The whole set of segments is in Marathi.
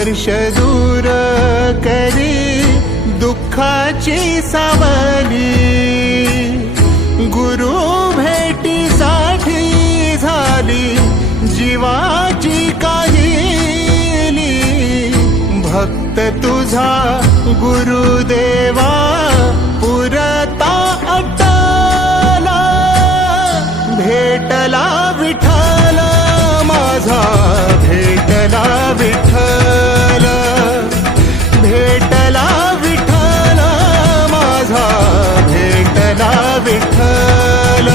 वर्ष दूर करी दुःखाची सावली, गुरु भेटीसाठी झाली जीवाची काहिली। भक्त तुझा गुरुदेवा पुरता अटला, भेटला विठ्ठल माझा, भेटला विठ्ठल, भेटला विठ्ठल माझा, भेटला विठ्ठल।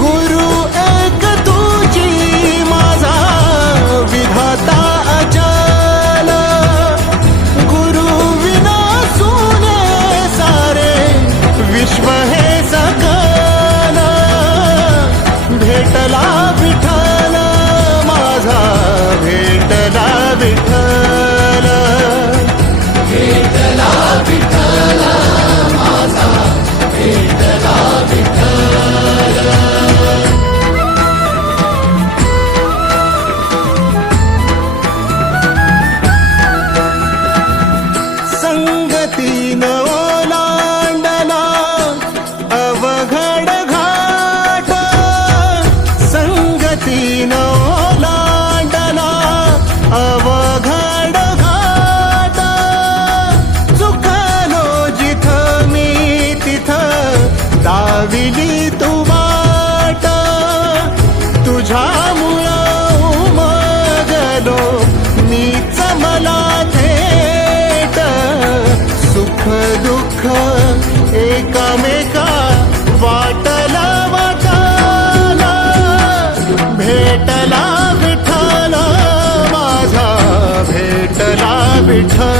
गुरु एक तुझी माझा विधाता अचल, गुरु विना सुने सारे विश्व हे सकल। भेटला विठ्ठल माझा, भेटला विठ्ठल, भेटला विठ्ठल माझा, भेटला विठ्ठल। संगतीन ओलांडला अवघड घाट, संगतीन ओलांडला अवघड घाट। चुकलो जिथं मी तिथं दाविली तू वाट, तुझ्यामुळं उमगलो मीच मला थेट। सुख दुःख एकामेका वाटला वाटाला, भेटला विठ्ठल माझा, भेटला विठ्ठल।